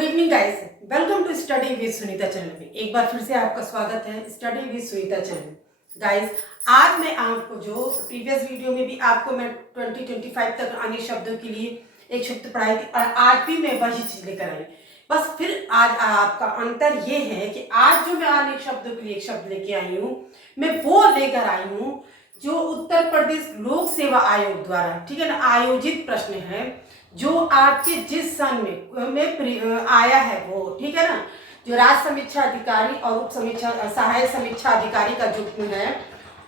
Good evening guys, welcome to study with Sunita channel में। एक बार फिर से आपका स्वागत है study with Sunita channel. Guys, आज मैं आपको जो प्रीवियस वीडियो में भी आपको मैं 2025 तक आने शब्दों के लिए एक शब्द पढ़ाई थी और आज भी मैं वही चीज लेकर आई। बस फिर आज आपका अंतर ये है कि आज जो मैं आने शब्दों के लिए एक शब्द लेके आई हूँ, मैं वो लेकर आई हूँ जो उत्तर प्रदेश लोक सेवा आयोग द्वारा, ठीक है ना, आयोजित प्रश्न है जो आपके जिस सन में आया है वो, ठीक है ना, जो राज्य समीक्षा अधिकारी और उप समीक्षा सहायक समीक्षा अधिकारी का जो है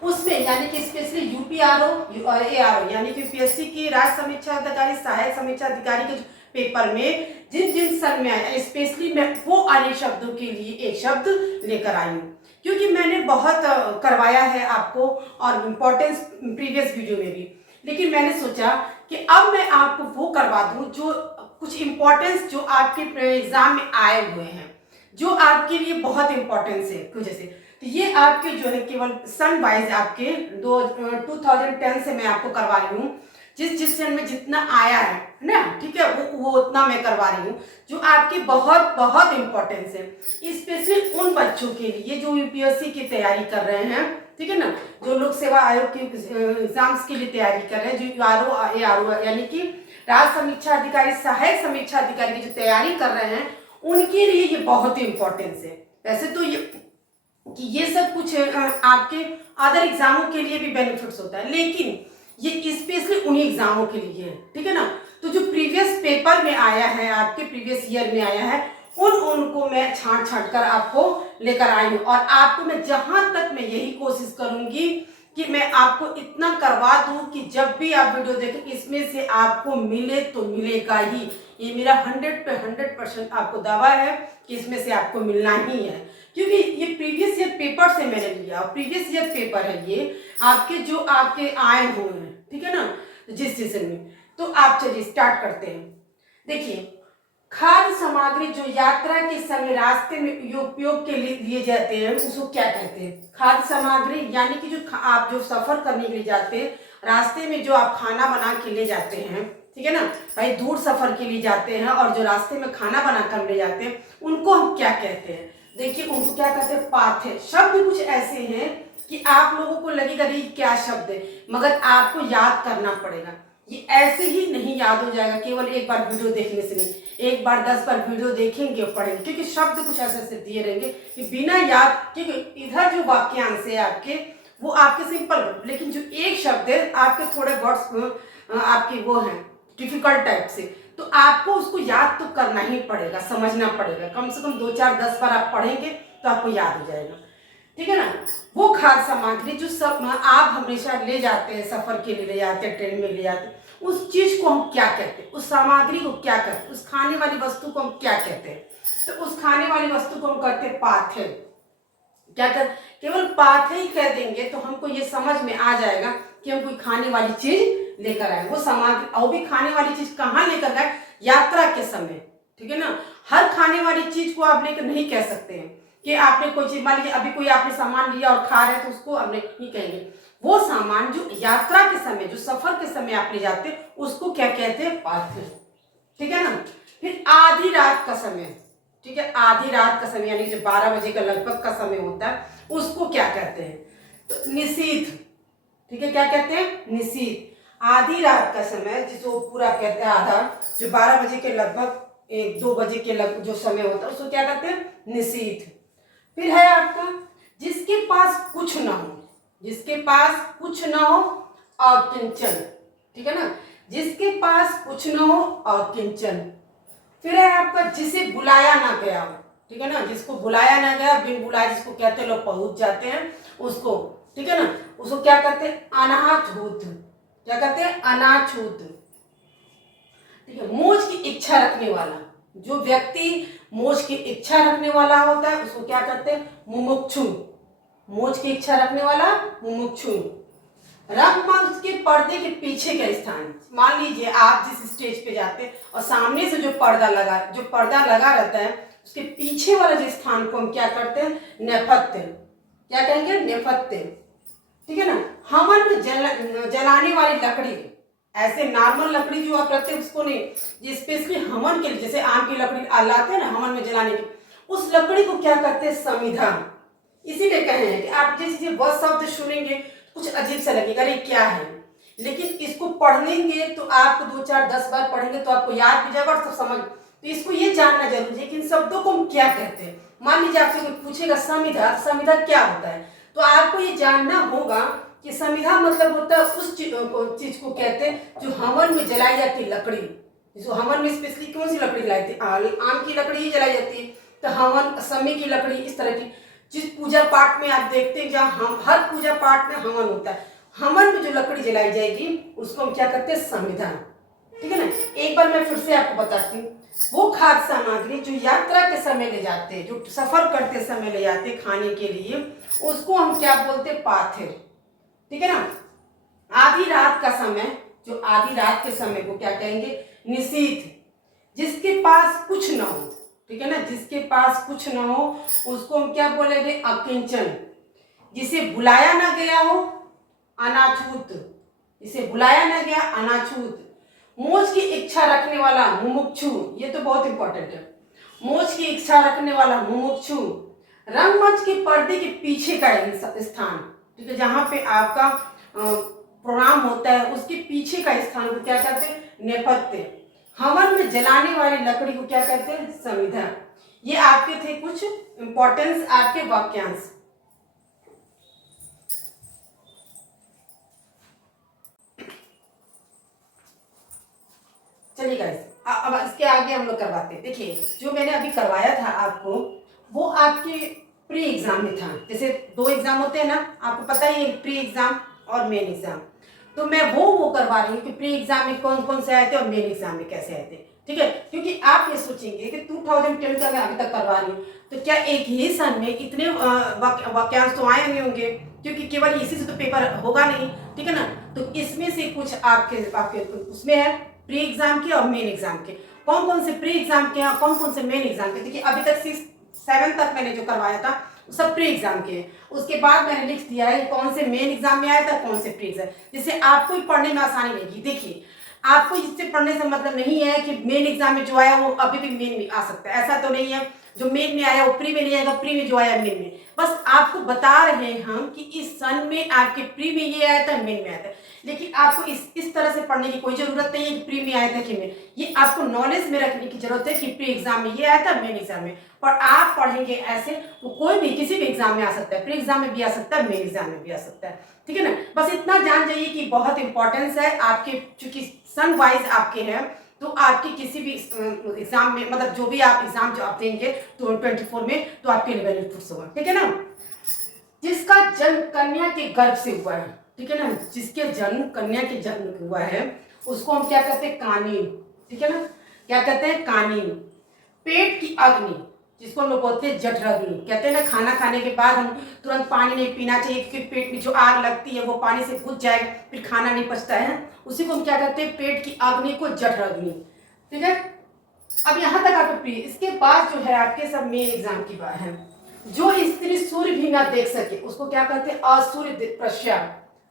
उसमें, यानी कि स्पेशली यूपीआरओ और एआरओ यानी कि यूपीएससी की राज्य समीक्षा अधिकारी सहायक समीक्षा अधिकारी के पेपर में जिन जिन सन में आया, स्पेशली मैं वो अनेक शब्दों के लिए एक शब्द लेकर आई हूँ, क्योंकि मैंने बहुत करवाया है आपको और इम्पोर्टेंस प्रीवियस वीडियो में भी। लेकिन मैंने सोचा कि अब मैं आपको वो करवा दूं जो कुछ इम्पोर्टेंस जो आपके एग्जाम में आए हुए हैं, जो आपके लिए बहुत इम्पोर्टेंस है कुछ जैसे। तो ये आपके जो है केवल सन वाइज आपके 2010 से मैं आपको करवा रही हूँ, जिस जिस सन में जितना आया है ना, ठीक है, वो उतना मैं करवा रही हूँ जो आपके बहुत बहुत इम्पोर्टेंस है, स्पेशली उन बच्चों के लिए जो यूपीएससी की तैयारी कर रहे हैं, ठीक है ना, जो लोक सेवा आयोग के एग्जाम्स के लिए तैयारी कर रहे हैं, जो आरओ एआरओ यानी कि राज्य समीक्षा अधिकारी सहायक समीक्षा अधिकारी की जो तैयारी कर रहे हैं उनके लिए ये बहुत ही इम्पोर्टेंस है। वैसे तो ये सब कुछ आपके अदर एग्जामों के लिए भी बेनिफिट्स होता है, लेकिन ये स्पेशली उन्हीं एग्जामों के लिए है, ठीक है ना। तो जो प्रीवियस पेपर में आया है, आपके प्रीवियस ईयर में आया है, उनको मैं छांट कर आपको लेकर आई हूँ। और आपको मैं जहां तक मैं यही कोशिश करूंगी कि मैं आपको इतना करवा दूं कि जब भी आप वीडियो देखें इसमें से आपको मिले तो मिलेगा ही। ये मेरा 100 पे 100% आपको दावा है कि इसमें से आपको मिलना ही है, क्योंकि ये प्रीवियस ईयर पेपर से मैंने लिया। प्रीवियस ईयर पेपर है ये आपके जो आपके आए हुए हैं, ठीक है ना, जिस सेशन में। तो आप चलिए स्टार्ट करते हैं। देखिए, खाद्य सामग्री जो यात्रा के समय रास्ते में उपयोग के लिए जाते हैं उसको क्या कहते हैं? खाद्य सामग्री यानी कि जो आप जो सफर करने के लिए जाते हैं, रास्ते में जो आप खाना बना के ले जाते हैं, ठीक है ना भाई, दूर सफर के लिए जाते हैं और जो रास्ते में खाना बना कर ले जाते हैं उनको हम क्या कहते हैं? देखिए, उनको क्या कहते हैं? पाथेय। शब्द कुछ ऐसे हैं कि आप लोगों को लगेगा ये क्या शब्द है, मगर आपको याद करना पड़ेगा। ये ऐसे ही नहीं याद हो जाएगा केवल एक बार वीडियो देखने से नहीं, एक बार 10 बार वीडियो देखेंगे और पढ़ेंगे, क्योंकि शब्द कुछ ऐसे दिए रहेंगे कि बिना याद, क्योंकि इधर जो वाक्यांश है आपके वो आपके सिंपल, लेकिन जो एक शब्द है आपके थोड़े वर्ड्स आपके वो हैं डिफिकल्ट टाइप से, तो आपको उसको याद तो करना ही पड़ेगा, समझना पड़ेगा। कम से कम 2 4 10 बार आप पढ़ेंगे तो आपको याद हो जाएगा, ठीक है ना। वो खाद्य सामग्री जो सब आप हमेशा ले जाते हैं, सफर के लिए ले जाते हैं, ट्रेन में ले जाते हैं, उस चीज को हम क्या कहते हैं? उस सामग्री को क्या कहते हैं? उस खाने वाली वस्तु को हम क्या कहते हैं? तो उस खाने वाली वस्तु को हम कहते हैं पाथेय। क्या कर केवल पाथेय ही कह देंगे तो हमको ये समझ में आ जाएगा कि हम कोई खाने वाली चीज लेकर आए। वो सामग्री और भी खाने वाली चीज कहाँ लेकर गए? यात्रा के समय, ठीक है ना। हर खाने वाली चीज को आप लेकर नहीं कह सकते हैं कि आपने कोई चीज, मान लीजिए अभी कोई आपने सामान लिया और खा रहे हैं तो उसको आप नहीं कहेंगे। वो सामान जो यात्रा के समय, जो सफर के समय आप ले जाते हैं उसको क्या कहते हैं? पाथेय, ठीक है ना। फिर आधी रात का समय, ठीक है, आधी रात का समय यानी जो 12 बजे का लगभग का समय होता है उसको क्या कहते हैं? तो निशीथ, ठीक है, क्या कहते हैं? निशीथ। आधी रात का समय जिसको पूरा कहते हैं आधा, जो 12 बजे के लगभग 1 2 बजे के लग जो समय होता है उसको क्या कहते हैं? निशीथ। फिर है आपका जिसके पास कुछ ना हो, जिसके पास कुछ ना हो अकिंचन, ठीक है ना, जिसके पास कुछ ना हो अकिंचन। फिर है आपका जिसे बुलाया ना गया हो, ठीक है ना, जिसको बुलाया ना गया, बिन बुलाए जिसको कहते हैं लोग पहुंच जाते हैं उसको, ठीक है ना, उसको क्या कहते हैं? अनाछूत। क्या कहते हैं? अनाछूत, ठीक है। मोक्ष की इच्छा रखने वाला, जो व्यक्ति मोक्ष की इच्छा रखने वाला होता है उसको क्या कहते हैं? मुमुक्षु। मोक्ष की इच्छा रखने वाला मुमुक्षु। रंगमंच के पर्दे के पीछे का स्थान, मान लीजिए आप जिस स्टेज पे जाते हैं और सामने से जो पर्दा लगा रहता है उसके पीछे वाला जो स्थान को हम क्या करते हैं? नेपथ्य। क्या कहेंगे? नेपथ्य, ठीक है ना। हवन में जलाने वाली लकड़ी, ऐसे नॉर्मल लकड़ी जो आप रखते हैं उसको नहीं, ये स्पेशली हवन के लिए, जैसे आम की लकड़ी लाते हैं ना हवन में जलाने की, उस लकड़ी को क्या कहते हैं, समिधा। इसीलिए कहे हैं कि आप जैसे वह शब्द सुनेंगे कुछ अजीब सा लगेगा, अरे क्या है, लेकिन इसको पढ़ेंगे तो आपको 2 4 10 बार पढ़ेंगे तो आपको याद भी जाएगा और सब समझ। तो इसको ये जानना जरूरी है कि इन शब्दों को हम क्या कहते हैं। मान लीजिए आपसे कोई पूछेगा समिधा, समिधा क्या होता है, तो आपको ये जानना होगा कि समिधा मतलब होता है उस चीज को कहते हैं जो हवन में जलाई जाती लकड़ी। जो हवन में स्पेशली कौन सी लकड़ी जलाई जाती है, आम की लकड़ी ही जलाई जाती है, तो हवन समी की लकड़ी, इस तरह की। जिस पूजा पाठ में आप देखते हैं जहाँ हम हर पूजा पाठ में हवन होता है, हवन में जो लकड़ी जलाई जाएगी उसको हम क्या कहते हैं, समिधा। ठीक है ना। एक बार मैं फिर से आपको बताती हूँ, वो खाद्य सामग्री जो यात्रा के समय ले जाते हैं, जो सफर करते समय ले जाते हैं खाने के लिए, उसको हम क्या बोलते हैं, पाथेर। ठीक है ना। आधी रात का समय, जो आधी रात के समय को क्या कहेंगे, निशीथ। जिसके पास कुछ ना हो, ठीक है ना, जिसके पास कुछ ना हो उसको हम क्या बोलेंगे, अकिंचन। जिसे बुलाया ना गया हो, अनाछूत। जिसे बुलाया ना गया, अनाछूत। मोक्ष की इच्छा रखने वाला, मुमुक्षु। ये तो बहुत इंपॉर्टेंट है, मोक्ष की इच्छा रखने वाला, मुमुक्षु। रंगमंच के पर्दे के पीछे का स्थान, ठीक है, जहां पे आपका प्रोग्राम होता है उसके पीछे का स्थान को क्या कहते हैं, नेपथ्य। हवन में जलाने वाली लकड़ी को क्या कहते हैं, समिधा। ये आपके थे कुछ इंपॉर्टेंस आपके वाक्यांश। चलिए गाइस, अब इसके आगे हम लोग करवाते हैं। देखिए जो मैंने अभी करवाया था आपको, वो आपके प्री एग्जाम में था। जैसे 2 एग्जाम होते हैं ना, आपको पता ही है, प्री एग्जाम और मेन एग्जाम। तो मैं वो करवा रही हूँ कि प्री एग्जाम में कौन कौन से आए थे और मेन एग्जाम में कैसे आए थे। ठीक है, क्योंकि आप ये सोचेंगे कि 2010 का मैं अभी तक करवा रही हूँ तो क्या एक ही सन में इतने वाक्यांश तो आए नहीं होंगे, क्योंकि केवल इसी से तो पेपर होगा नहीं। ठीक है ना। तो इसमें से कुछ आपके उसमें है प्री एग्जाम के और मेन एग्जाम के। कौन कौन से प्री एग्जाम के हैं, कौन कौन से मेन एग्जाम के। देखिए अभी तक 6 7 तक मैंने जो करवाया था सब प्री एग्जाम के। उसके बाद मैंने लिख दिया है कौन से मेन एग्जाम में आया था, कौन से प्री एग्जाम, जिससे आपको पढ़ने में आसानी रहेगी। देखिए आपको इससे पढ़ने से मतलब नहीं है कि मेन एग्जाम में जो आया वो अभी भी मेन में आ सकता है, ऐसा तो नहीं है। जो मेन में आया वो प्री में नहीं आएगा, प्री में जो आया मेन में। बस आपको बता रहे हैं हम कि इस सन में आपके प्री में ये आया था, मेन में आया था। लेकिन आपको इस तरह से पढ़ने की कोई जरूरत नहीं है कि प्री में आया था कि मेन। ये आपको नॉलेज में रखने की जरूरत है कि प्री एग्जाम में ये आया था, मेन एग्जाम में। और आप पढ़ेंगे ऐसे, वो कोई भी किसी भी एग्जाम में आ सकता है, प्री एग्जाम में भी आ सकता है, मेन एग्जाम में भी आ सकता है। ठीक है ना। बस इतना जान जाइए कि बहुत इंपॉर्टेंस है आपके, चूंकि सन वाइज आपके हैं, तो आपकी किसी भी एग्जाम में, मतलब जो भी आप एग्जाम जो आप देंगे तो 24 में, तो आपके लिए बेनिफिट्स होगा। ठीक है ना। जिसका जन्म कन्या के गर्भ से हुआ है, ठीक है ना, जिसके जन्म कन्या के जन्म हुआ है उसको हम क्या कहते हैं, कानीन। ठीक है ना, क्या कहते हैं, कानीन। पेट की अग्नि, जिसको हम लोग बोलते हैं जठराग्नि। कहते हैं ना खाना खाने के बाद हम तुरंत पानी नहीं पीना चाहिए, क्योंकि पेट में जो आग लगती है वो पानी से बुझ जाएगा, फिर खाना नहीं पचता है। उसी को हम क्या कहते हैं, पेट की अग्नि को जठराग्नि। ठीक है। अब यहाँ तक आपको प्रिय। इसके बाद जो है आपके सब मेन एग्जाम की बात है। जो स्त्री सूर्य भी ना देख सके उसको क्या कहते हैं, असूर्य पश्या।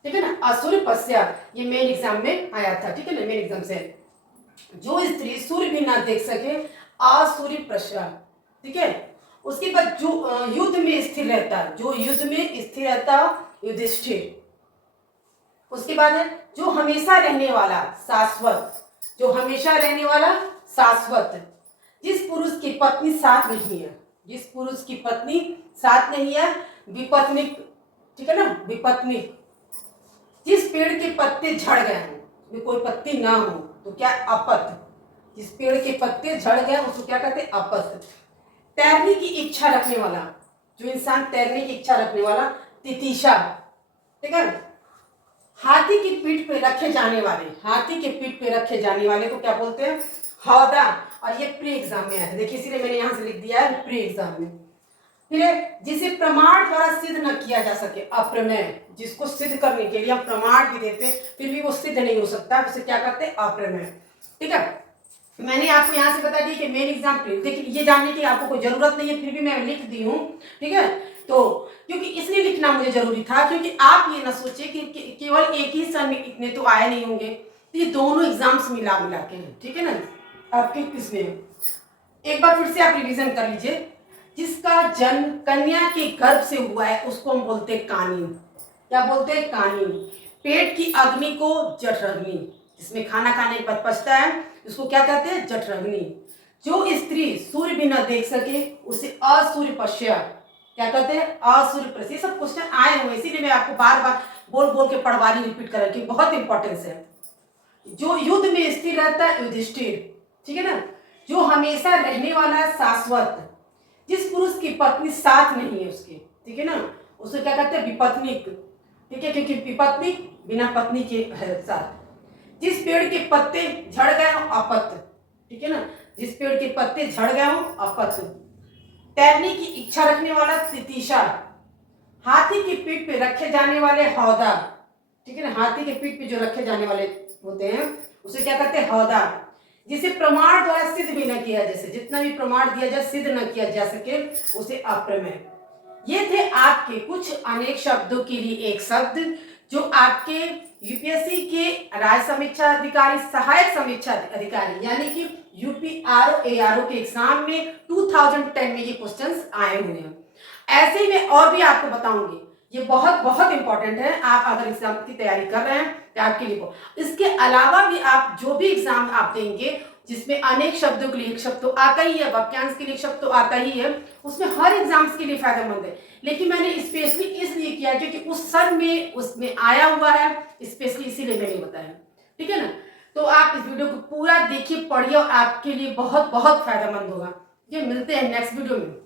ठीक है ना, असूर्य पश्या, ये मेन एग्जाम में आया था। ठीक है ना, मेन एग्जाम से। जो स्त्री सूर्य भी ना देख सके, असूर्य पश्या। ठीक है। उसके बाद जो युद्ध में स्थिर रहता है, जो युद्ध में स्थिर रहता, युधिष्ठिर। उसके बाद है जो हमेशा रहने वाला, शाश्वत। जो हमेशा रहने वाला, शाश्वत। जिस पुरुष की पत्नी साथ नहीं है, जिस पुरुष की पत्नी साथ नहीं है, विपत्निक। ठीक है ना, विपत्निक। जिस पेड़ के पत्ते झड़ गए हों, कोई पत्ती ना हो तो क्या, अपत। जिस पेड़ के पत्ते झड़ गए उसको क्या कहते हैं, अपत। तैरने की इच्छा रखने वाला, जो इंसान तैरने की इच्छा रखने वाला, तितिशा। ठीक है। हाथी की पीठ पे रखे जाने वाले, हाथी के पीठ पे रखे जाने वाले को क्या बोलते हैं, हौदा। और ये प्री एग्जाम में आया था, देखिए इसीलिए मैंने यहां से लिख दिया है प्री एग्जाम में। फिर जिसे प्रमाण द्वारा सिद्ध न किया जा सके, अप्रमेय। जिसको सिद्ध करने के लिए हम प्रमाण भी देते हैं फिर भी वो सिद्ध नहीं हो सकता, उसे क्या करते हैं, अप्रमेय। ठीक है। मैंने आपको यहाँ से बता दिया कि मेन एग्जाम प्री, देखिए ये जानने की आपको कोई जरूरत नहीं है, फिर भी मैं लिख दी हूँ। ठीक है। तो क्योंकि इसलिए लिखना मुझे जरूरी था, क्योंकि आप ये ना सोचे कि केवल एक ही सन में इतने तो आए नहीं होंगे, तो ये दोनों एग्जाम्स मिला मिला के हैं, ठीक है ना, आपके किसमें है। एक बार फिर से आप रिवीजन कर लीजिए। जिसका जन्म कन्या के गर्भ से हुआ है उसको हम बोलते हैं कानीन। क्या बोलते हैं? कानीन। पेट की अग्नि को जठराग्नि, जिसमें खाना खाने के बाद पचता है उसको क्या कहते हैं? जठराग्नि। जो स्त्री सूर्य भी न देख सके उसे असूर्य पश्या, क्या कहते हैं? असूर्य पश्या। सब क्वेश्चन आए हुए, इसीलिए मैं आपको बार बार बोल बोल के पढ़वा रही, रिपीट कर रही, बहुत इंपॉर्टेंस है। जो युद्ध में स्थिर रहता है युधिष्ठिर, ठीक है ना, जो हमेशा रहने वाला है शाश्वत, जिस पुरुष की पत्नी साथ नहीं है उसके, ठीक है ना, उसे क्या कहते हैं? विपत्निक, ठीक है, क्योंकि विपत्निक बिना पत्नी के है साथ। जिस पेड़ के पत्ते झड़ गए हो अपत्य, ठीक है ना, जिस पेड़ के पत्ते झड़ गए हो अपत्य। तैरने की इच्छा रखने वाला तितीशा, हाथी की पीठ पे रखे जाने वाले हौदा, ठीक है ना, हाथी के पीठ पे जो रखे जाने वाले होते हैं उसे क्या कहते हैं? हौदा। जिसे प्रमाण द्वारा सिद्ध भी न किया, जैसे जितना भी प्रमाण दिया जाए सिद्ध न किया जा सके उसे अप्रमेय। ये थे आपके कुछ अनेक शब्दों के लिए एक शब्द जो आपके यूपीएससी के राज्य समीक्षा अधिकारी, सहायक समीक्षा अधिकारी यानी कि यूपीआरओ एआरओ के एग्जाम में 2010 में ये क्वेश्चंस आए हुए हैं। ऐसे ही मैं और भी आपको बताऊंगी, ये बहुत बहुत इंपॉर्टेंट है। आप अगर एग्जाम की तैयारी कर रहे हैं तो आपके लिए इसके अलावा भी आप जो भी एग्जाम आप देंगे जिसमें अनेक शब्दों के लिए एक शब्द तो आता ही है, वाक्यांश के लिए एक शब्द तो आता ही है, उसमें हर एग्जाम्स के लिए फायदेमंद है। लेकिन मैंने स्पेशली इसलिए किया क्योंकि उस सर में उसमें आया हुआ है, स्पेशली इसीलिए मैंने बताया, ठीक है ना। तो आप इस वीडियो को पूरा देखिए, पढ़िए और आपके लिए बहुत बहुत फायदेमंद होगा। ये मिलते हैं नेक्स्ट वीडियो में।